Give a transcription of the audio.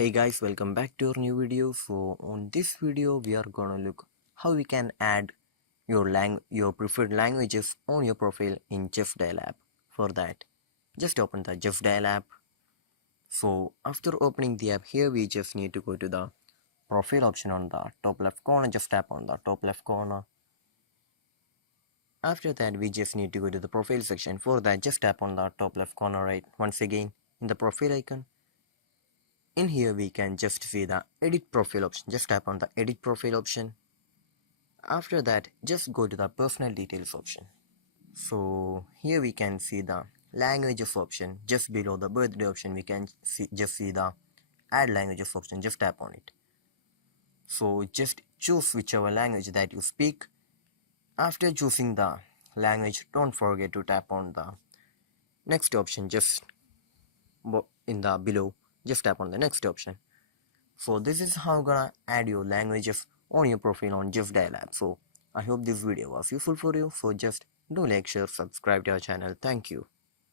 Hey guys, welcome back to our new video. So on this video we are gonna look how we can add your preferred languages on your profile in Justdial app. For that, just open the Justdial app. So after opening the app, here we just need to go to the profile option on the top left corner. Just tap on the top left corner. After that, we just need to go to the profile section. For that, just tap on the top left corner right once again in the profile icon. In here we can just see the edit profile option. Just tap on the edit profile option. After that, just go to the personal details option. So here we can see the languages option. Just below the birthday option we can see the add languages option. Just tap on it. So just choose whichever language that you speak. After choosing the language, don't forget to tap on the next option. Just in the below, just tap on the next option. So this is how you're gonna add your languages on your profile on Justdial app. So I hope this video was useful for you. So just do like, share, subscribe to our channel. Thank you.